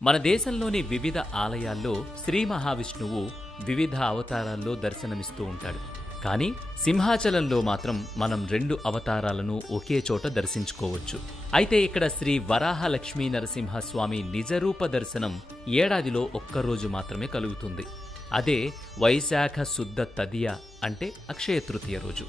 మన దేశంలోని వివిధ ఆలయాల్లో శ్రీ మహావిష్ణువు వివిధ అవతారాల్లో దర్శనమిస్తూ ఉంటాడు. కానీ సింహాచలంలో మాత్రం మనం 2 అవతారాలను ఒకే చోట దర్శించుకోవచ్చు. అయితే ఇక్కడ శ్రీ వరాహ లక్ష్మీ నరసింహస్వామి నిజరూప దర్శనం ఏడాదిలో ఒక్కరోజు మాత్రమే కలుగుతుంది. అదే వైశాఖ శుద్ధ తదియ అంటే అక్షయ తృతీయ రోజు.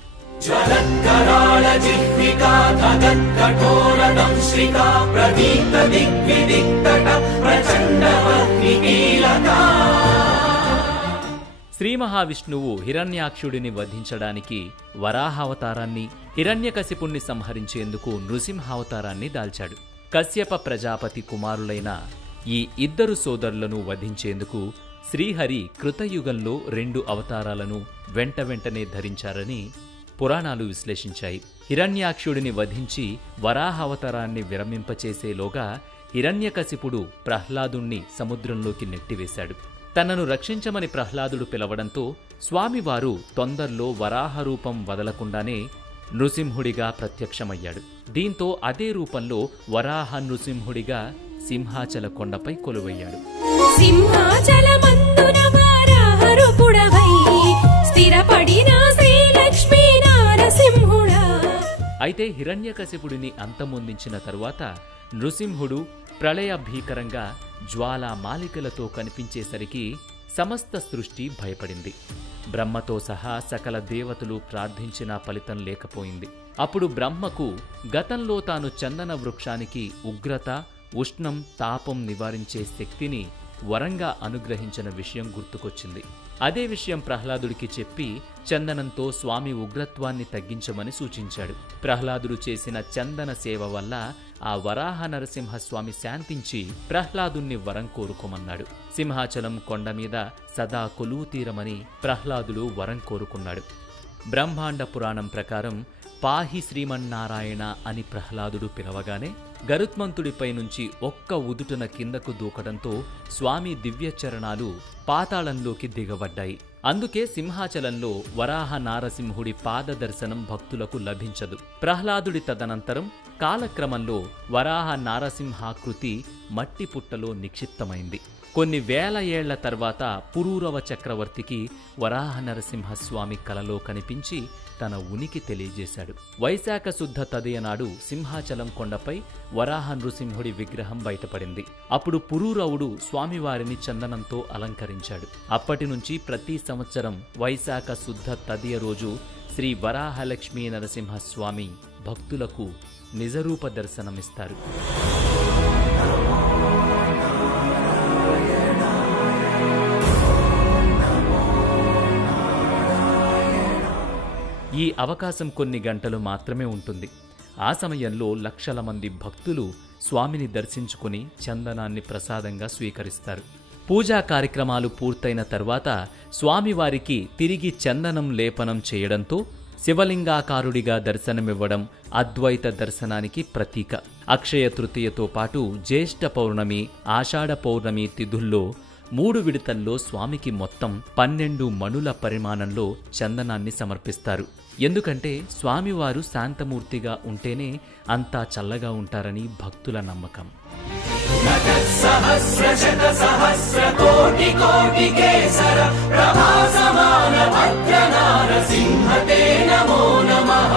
శ్రీ మహావిష్ణువు హిరణ్యాక్షుడిని వధించడానికి వరాహావతారాన్ని, హిరణ్యకశిపుణ్ణి సంహరించేందుకు నృసింహావతారాన్ని దాల్చాడు. కశ్యప ప్రజాపతి కుమారులైన ఈ ఇద్దరు సోదరులను వధించేందుకు శ్రీహరి కృతయుగంలో 2 అవతారాలను వెంటనే ధరించారని పురాణాలు విశ్లేషించాయి. హిరణ్యాక్షుడిని వధించి వరాహావతారాన్ని విరమింపచేసేలోగా హిరణ్యకశిపుడు ప్రహ్లాదుణ్ణి సముద్రంలోకి నెట్టివేశాడు. తనను రక్షించమని ప్రహ్లాదుడు పిలవడంతో స్వామివారు తొందరలో వరాహరూపం వదలకుండానే నృసింహుడిగా ప్రత్యక్షమయ్యాడు. దీంతో అదే రూపంలో వరాహ నృసింహుడిగా సింహాచల కొండపై కొలువయ్యాడు. అయితే హిరణ్యకశిపుడిని అంతమొందించిన తరువాత నృసింహుడు ప్రళయ భీకరంగా జ్వాలామాలికలతో కనిపించేసరికి సమస్త సృష్టి భయపడింది. బ్రహ్మతో సహా సకల దేవతలు ప్రార్థించినా ఫలితం లేకపోయింది. అప్పుడు బ్రహ్మకు గతంలో తాను చందన వృక్షానికి ఉగ్రత, ఉష్ణం, తాపం నివారించే శక్తిని వరంగా అనుగ్రహించిన విషయం గుర్తుకొచ్చింది. అదే విషయం ప్రహ్లాదుడికి చెప్పి చందనంతో స్వామి ఉగ్రత్వాన్ని తగ్గించమని సూచించాడు. ప్రహ్లాదుడు చేసిన చందన సేవ వల్ల ఆ వరాహ నరసింహస్వామి శాంతించి ప్రహ్లాదుణ్ణి వరం కోరుకోమన్నాడు. సింహాచలం కొండ మీద సదా కొలువు తీరమని ప్రహ్లాదుడు వరం కోరుకున్నాడు. బ్రహ్మాండ పురాణం ప్రకారం పాహి శ్రీమన్నారాయణ అని ప్రహ్లాదుడు పిలవగానే గరుత్మంతుడిపై నుంచి ఒక్క ఉదుటున కిందకు దూకడంతో స్వామి దివ్యచరణాలు పాతాళంలోకి దిగబడ్డాయి. అందుకే సింహాచలంలో వరాహ నారసింహుడి పాద దర్శనం భక్తులకు లభించదు. ప్రహ్లాదుడి తదనంతరం కాలక్రమంలో వరాహ నారసింహాకృతి మట్టి పుట్టలో నిక్షిప్తమైంది. కొన్ని వేల ఏళ్ల తర్వాత పురూరవ చక్రవర్తికి వరాహ నరసింహస్వామి కలలో కనిపించి తన ఉనికి తెలియజేశాడు. వైశాఖ శుద్ధ తదియ నాడు సింహాచలం కొండపై వరాహ నృసింహుడి విగ్రహం బయటపడింది. అప్పుడు పురూరవుడు స్వామివారిని చందనంతో అలంకరించాడు. అప్పటి నుంచి ప్రతి సంవత్సరం వైశాఖ శుద్ధ తదియ రోజు శ్రీ వరాహలక్ష్మీ నరసింహస్వామి భక్తులకు నిజరూప దర్శనమిస్తారు. ఈ అవకాశం కొన్ని గంటలు మాత్రమే ఉంటుంది. ఆ సమయంలో లక్షల మంది భక్తులు స్వామిని దర్శించుకుని చందనాన్ని ప్రసాదంగా స్వీకరిస్తారు. పూజా కార్యక్రమాలు పూర్తయిన తర్వాత స్వామివారికి తిరిగి చందనం లేపనం చేయడంతో శివలింగాకారుడిగా దర్శనమివ్వడం అద్వైత దర్శనానికి ప్రతీక. అక్షయ తృతీయతో పాటు జ్యేష్ఠ పౌర్ణమి, ఆషాఢ పౌర్ణమి తిథుల్లో 3 విడతల్లో స్వామికి మొత్తం 12 మణుల పరిమాణంలో చందనాన్ని సమర్పిస్తారు. ఎందుకంటే స్వామివారు శాంతమూర్తిగా ఉంటేనే అంతా చల్లగా ఉంటారని భక్తుల నమ్మకం. నారసింహతే నమో నమః.